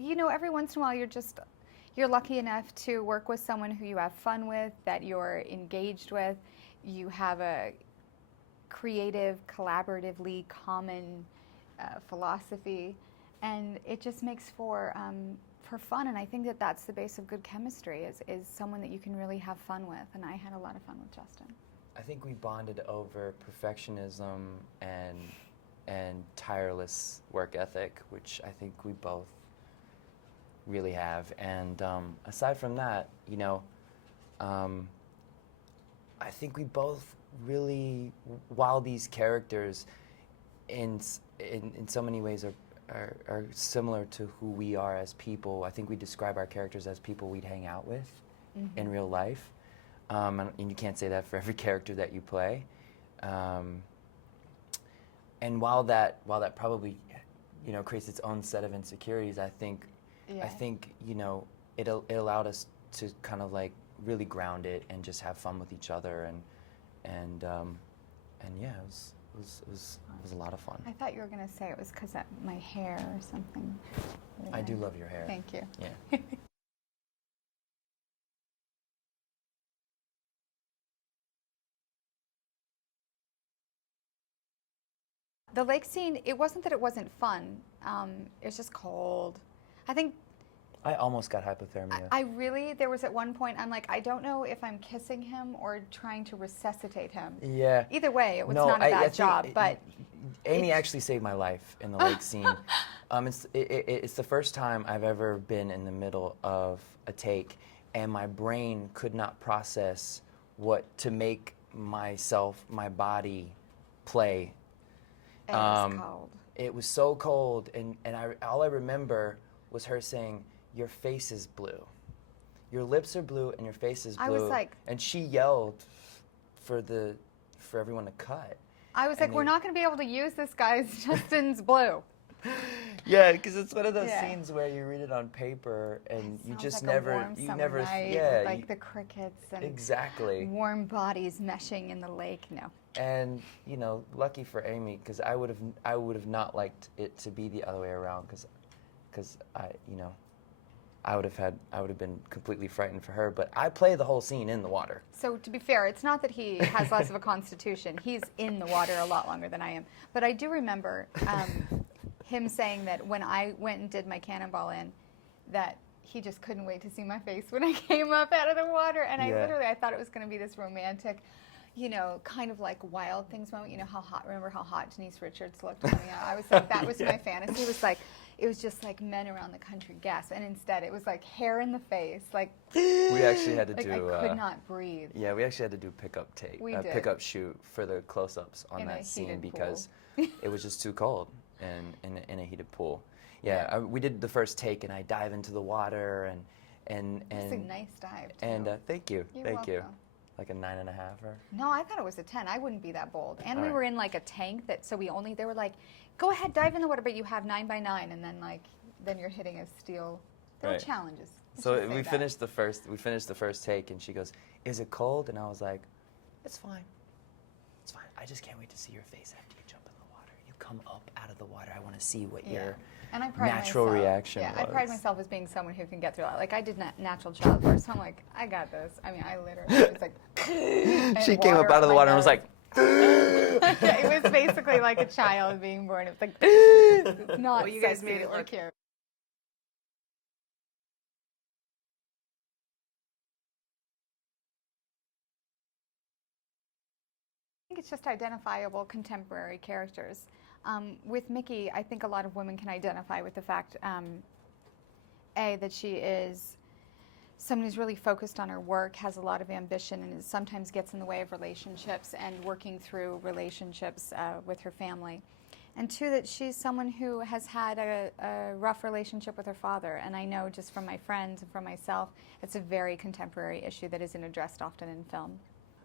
you know, every once in a while you're lucky enough to work with someone who you have fun with, that you're engaged with, you have a creative, collaboratively common philosophy, and it just makes for fun. And I think that that's the base of good chemistry, is someone that you can really have fun with. And I had a lot of fun with Justin. I think we bonded over perfectionism and tireless work ethic, which I think we both really have. And aside from that, you know, I think we both really, while these characters in so many ways are similar to who we are as people, I think we describe our characters as people we'd hang out with in real life. And you can't say that for every character that you play. And while that probably, you know, creates its own set of insecurities, I think you know, it allowed us to kind of like really ground it and just have fun with each other, and yeah, it was a lot of fun. I thought you were going to say it was because of my hair or something. I do love your hair. Thank you. Yeah. The lake scene, it wasn't that it wasn't fun. It was just cold. I think I almost got hypothermia. I really, there was at one point, I'm like, I don't know if I'm kissing him or trying to resuscitate him. Yeah. Either way, it was not a bad job, but... Amy actually saved my life in the lake scene. It's the first time I've ever been in the middle of a take, and my brain could not process what to make myself, my body, play. It was cold. It was so cold, and all I remember was her saying, "Your face is blue. Your lips are blue, and your face is blue." I was like... And she yelled for everyone to cut. I was like, we're not going to be able to use this guy's Justin's blue. Yeah, because it's one of those scenes where you read it on paper and you just like never, a warm you summer never, night yeah, with, like the crickets and exactly warm bodies meshing in the lake. No. And you know, lucky for Amy, because I would have not liked it to be the other way around, because I would have been completely frightened for her. But I play the whole scene in the water. So to be fair, it's not that he has less of a constitution. He's in the water a lot longer than I am. But I do remember him saying that when I went and did my cannonball in, that he just couldn't wait to see my face when I came up out of the water. And I thought it was going to be this romantic, you know, kind of like Wild Things moment. You know remember how hot Denise Richards looked coming out? I was like, that was my fantasy. It was just like men around the country gasp, and instead it was like hair in the face, like we actually had to like do. I could not breathe. Yeah, we actually had to do pickup tape, pickup shoot for the close-ups on that scene because it was just too cold and in a heated pool. Yeah, we did the first take, and I dive into the water and It's a nice dive too. And thank you, You're thank welcome. you. Like a 9.5 or? No, I thought it was a 10. I wouldn't be that bold. And All we right. were in like a tank they were like, go ahead, dive in the water, but you have 9 by 9, and then you're hitting a steel. There were challenges. So we finished the first take, and she goes, "Is it cold?" And I was like, "It's fine. It's fine. I just can't wait to see your face after you jump in the water. You come up out of the water. I want to see what your And I pride natural myself, reaction was." I pride myself as being someone who can get through that. Like, I did natural childbirth, so I'm like, I got this. I mean, I literally was like, she came up out of the water and was like, it was basically like a child being born. It's like, it's not you guys sexy made it or look cute. I think it's just identifiable contemporary characters. With Mickey, I think a lot of women can identify with the fact, that she is someone who's really focused on her work, has a lot of ambition, and sometimes gets in the way of relationships and working through relationships with her family. And two, that she's someone who has had a rough relationship with her father. And I know just from my friends and from myself, it's a very contemporary issue that isn't addressed often in film.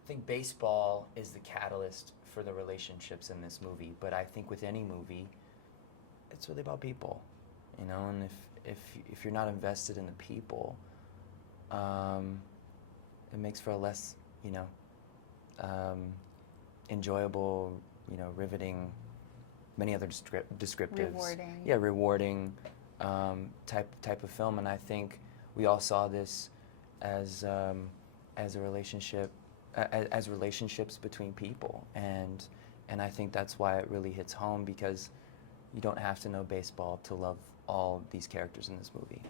I think baseball is the catalyst for the relationships in this movie, but I think with any movie, it's really about people, you know. And if you're not invested in the people, it makes for a less, you know, enjoyable, you know, riveting, many other descriptives. Rewarding. Yeah, rewarding type of film, and I think we all saw this as a relationship, as relationships between people, and I think that's why it really hits home, because you don't have to know baseball to love all these characters in this movie.